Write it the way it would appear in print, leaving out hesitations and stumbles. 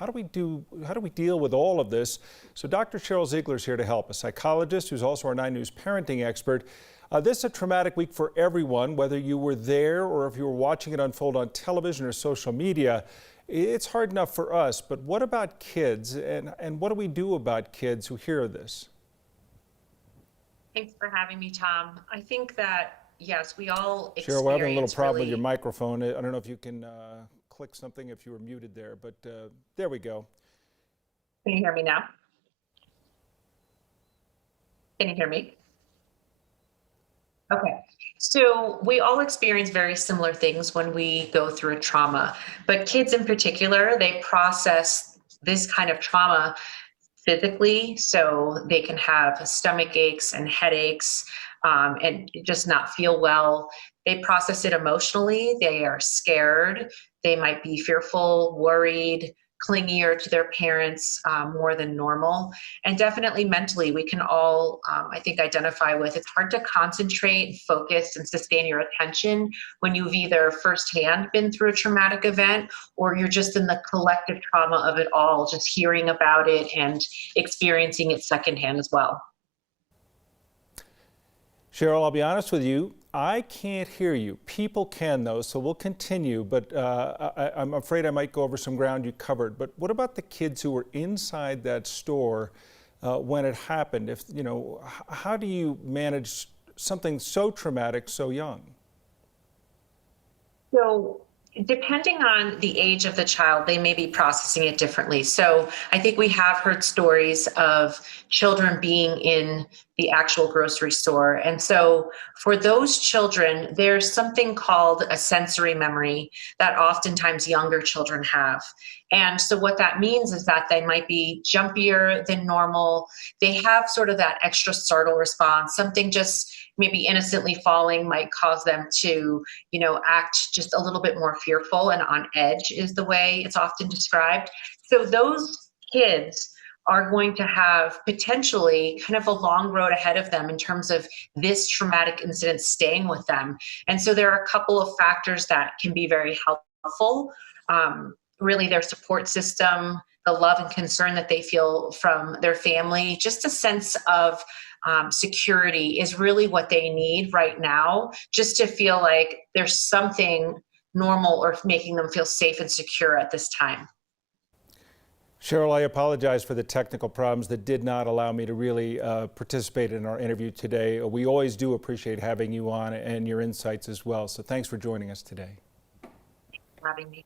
How do we deal with all of this? So Dr. Sheryl Ziegler is here to help, a psychologist who's also our 9 News parenting expert. This is a traumatic week for everyone, whether you were there or if you were watching it unfold on television or social media. It's hard enough for us, but what about kids, and what do we do about kids who hear this? Thanks for having me, Tom. I think that, yes, we all experience Sheryl, we're having a little problem with really. your microphone. I don't know if you can click something if you were muted there, but there we go. Can you hear me now? Can you hear me? Okay. So we all experience very similar things when we go through a trauma, but kids in particular, they process this kind of trauma physically. So they can have stomach aches and headaches, and just not feel well. They process it emotionally. They are scared. They might be fearful, worried, clingier to their parents more than normal. And definitely mentally, we can all, I think, identify with it's hard to concentrate, focus, and sustain your attention when you've either firsthand been through a traumatic event or you're just in the collective trauma of it all, just hearing about it and experiencing it secondhand as well. Sheryl, I'll be honest with you, I can't hear you. People can though, so we'll continue, but I'm afraid I might go over some ground you covered. But what about the kids who were inside that store when it happened? How do you manage something so traumatic so young? So, depending on the age of the child, they may be processing it differently. So, I think we have heard stories of children being in the actual grocery store. And so, for those children, there's something called a sensory memory that oftentimes younger children have. And so, what that means is that they might be jumpier than normal. They have sort of that extra startle response. Something just maybe innocently falling might cause them to act just a little bit more fearful and on edge is the way it's often described. So those kids are going to have potentially kind of a long road ahead of them in terms of this traumatic incident staying with them. And so there are a couple of factors that can be very helpful. Really their support system, the love and concern that they feel from their family, just a sense of security is really what they need right now, just to feel like there's something normal or making them feel safe and secure at this time. Sheryl, I apologize for the technical problems that did not allow me to really participate in our interview today. We always do appreciate having you on and your insights as well. So thanks for joining us today. Having me.